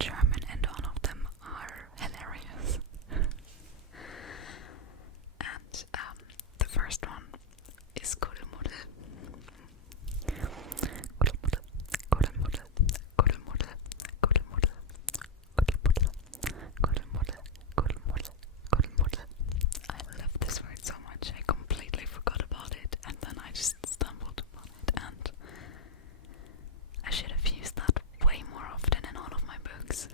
German, and all of them are hilarious. And the first one is Kuddelmuddel. Kuddelmuddel, Kuddelmuddel, Kuddelmuddel, Kuddelmuddel, Kuddelmuddel, Kuddelmuddel, Kuddelmuddel, Kuddelmuddel. I love this word so much, I completely forgot about it, and then I just stumbled upon it, and I should have used that way more often in all of my books.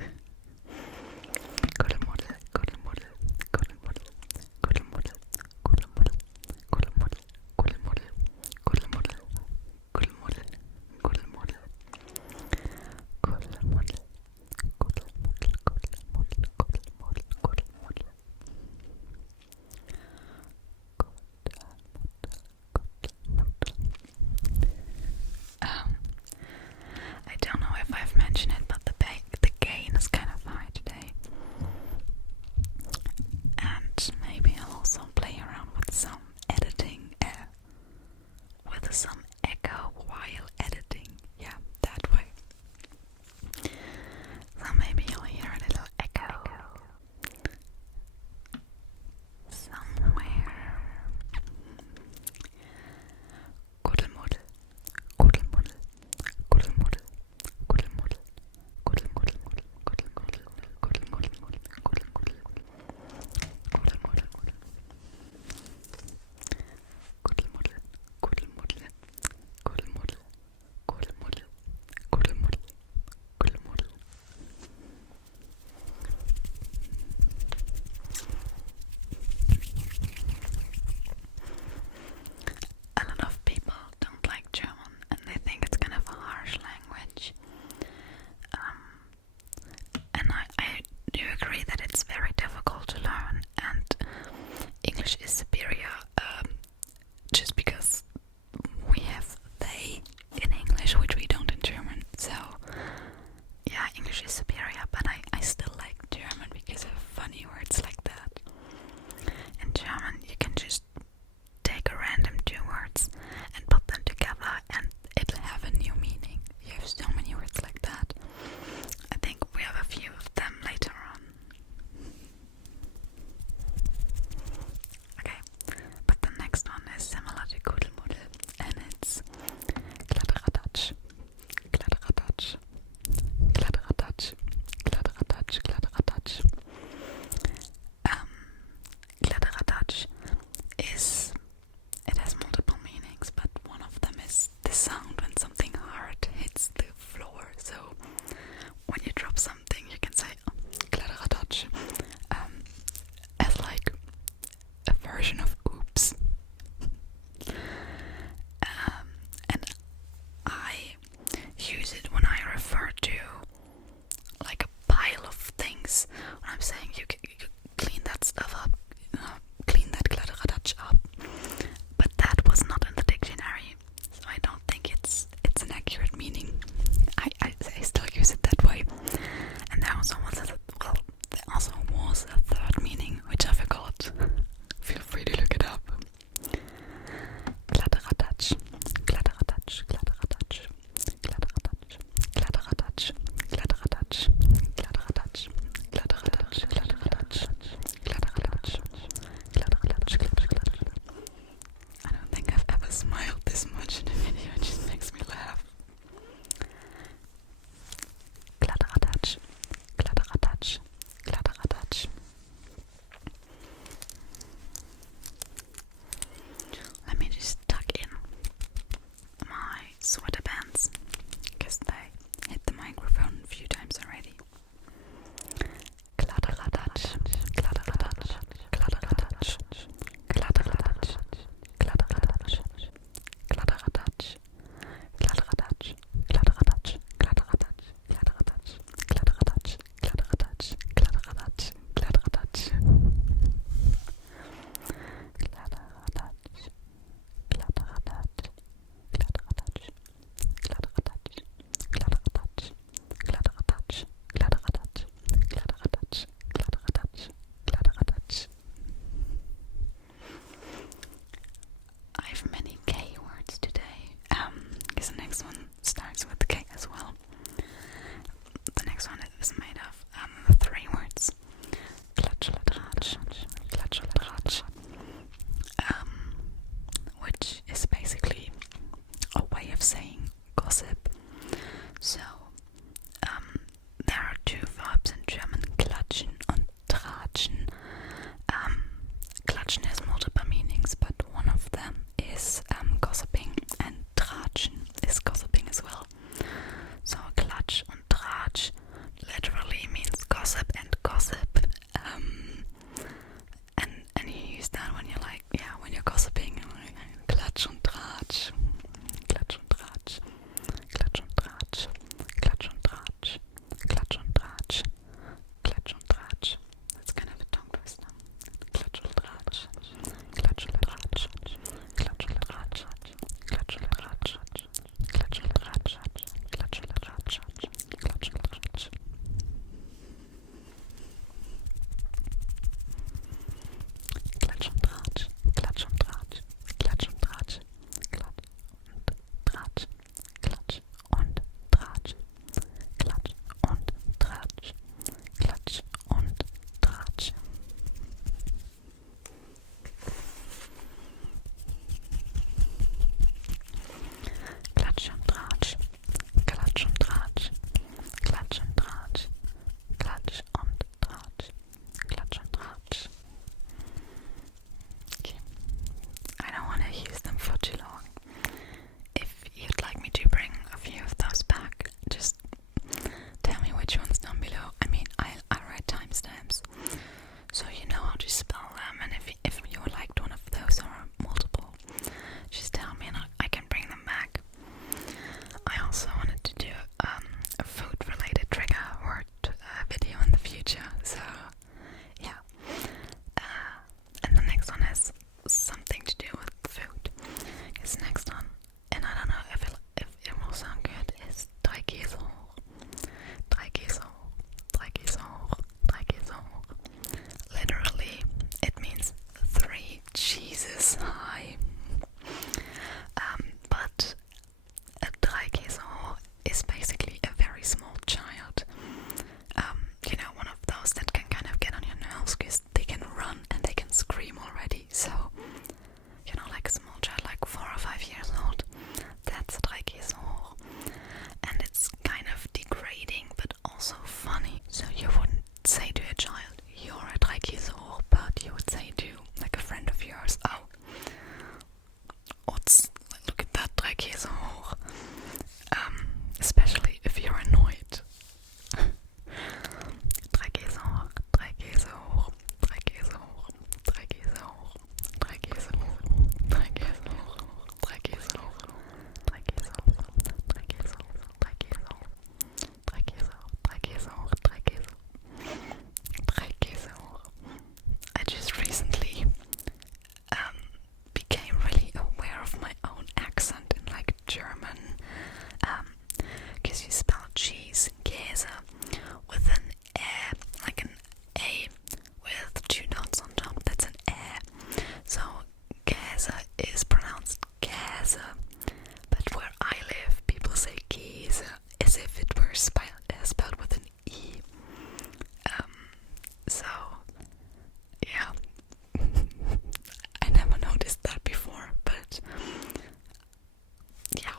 is made of 3 words. Kladderadatsch, Kladderadatsch, which is basically a way of saying gossip. So, there are 2 verbs in German, klatschen und tratschen. Klatschen has multiple meanings, but one of them is gossiping, and tratschen is gossiping as well. So Klatsch und Tratsch literally means gossip and gossip. And you use that when you're like, when you're gossiping, like, Klatsch und Tratsch, Klatsch und Tratsch, Klatsch und Tratsch, Klatsch und Tratsch, Klatsch und Tratsch, Klatsch und Tratsch. That's kind of a tongue twister. Klatsch und Tratsch, Klatsch und Tratsch, Klatsch und Tratsch, Klatsch und Tratsch, Klatsch und Tratsch, Klatsch und Tratsch, Klatsch und Tratsch. Klatsch und Tratsch, Klatsch und Tratsch, Klatsch und Tratsch, Klatsch und Tratsch, Klatsch und Tratsch, Klatsch und Tratsch. Klatsch und Tratsch, Klatsch und Tratsch, Klatsch und Tratsch, Klatsch und Tratsch, Klatsch und Tratsch. Okay. I don't want to use them for too long. If you'd like me to bring a few of those back, just tell me which ones down below. I mean, I write timestamps, so you know how to spell them, and if you liked one of those or multiple, just tell me and I can bring them back. I also wanted to do a food-related trigger word video in the future, so yeah. And the next one has something to do with food. This next one, and I don't know if it will sound good, is Dreikäsehoch. Dreikäsehoch, Dreikäsehoch, Dreikäsehoch. Literally, it means 3 cheeses high. But a Dreikäsehoch is basically a very small child. One of those that can kind of get on your nerves because they can run and they can scream already. So, like a small child, like 4 or 5 years old, that's a Dreikäsehoch. And it's kind of degrading, but also funny. So you wouldn't say to a child, you're a Dreikäsehoch, but you would say to, like, a friend of yours, oh, look at that Dreikäsehoch. Especially if you're annoyed. Dreikäsehoch, Dreikäsehoch, Dreikäsehoch, Dreikäsehoch, Dreikäsehoch, Dreikäsehoch, Dreikäsehoch, Dreikäsehoch, Dreikäsehoch, Dreikäsehoch, Dreikäsehoch, Dreikäsehoch. I just recently became really aware of my own accent in like German, because you spell cheese, Käse, with an like an A with 2 dots on top. That's an So Käse is pronounced Käse, but where I live, people say Käse as if it were spelled with an E. So yeah, I never noticed that before, but yeah.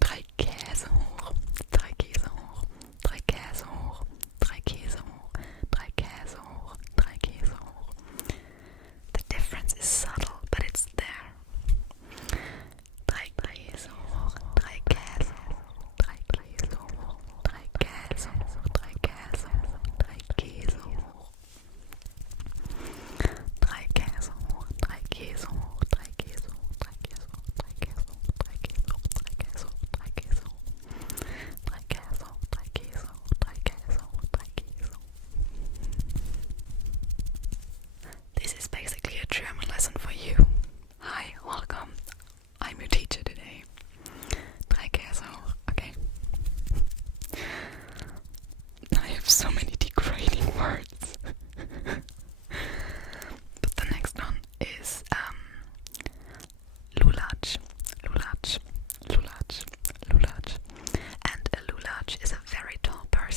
Dreikäsehoch, Dreikäsehoch, Dreikäsehoch, Dreikäsehoch, Dreikäsehoch, Dreikäsehoch. The difference is subtle, but it's there. Dreikäsehoch, Dreikäsehoch, Dreikäsehoch, Dreikäsehoch, Dreikäsehoch, Dreikäsehoch. Dreikäsehoch, Dreikäsehoch, Dreikäsehoch, Dreikäsehoch, Dreikäsehoch, Dreikäsehoch, Dreikäsehoch, Dreikäsehoch, Dreikäsehoch, Dreikäsehoch, Dreikäsehoch, Dreikäsehoch. This is basically a German lesson for you. Hi, welcome. I'm your teacher today. Dreikäsehoch, okay? I have so many degrading words. But the next one is Lulatsch, Lulatsch, Lulatsch, Lulatsch. And a Lulatsch is a very tall person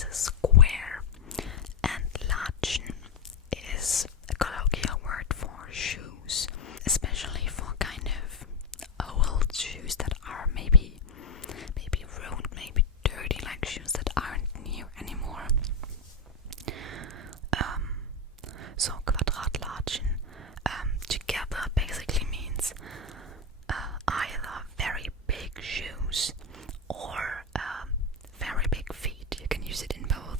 is a square, and Latschen is a colloquial word for shoes, especially for kind of old shoes that are maybe ruined, maybe dirty, like shoes that aren't new anymore. So Quadratlatschen together basically means either very big shoes or very big feet. You can use it in both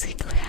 single-handedly.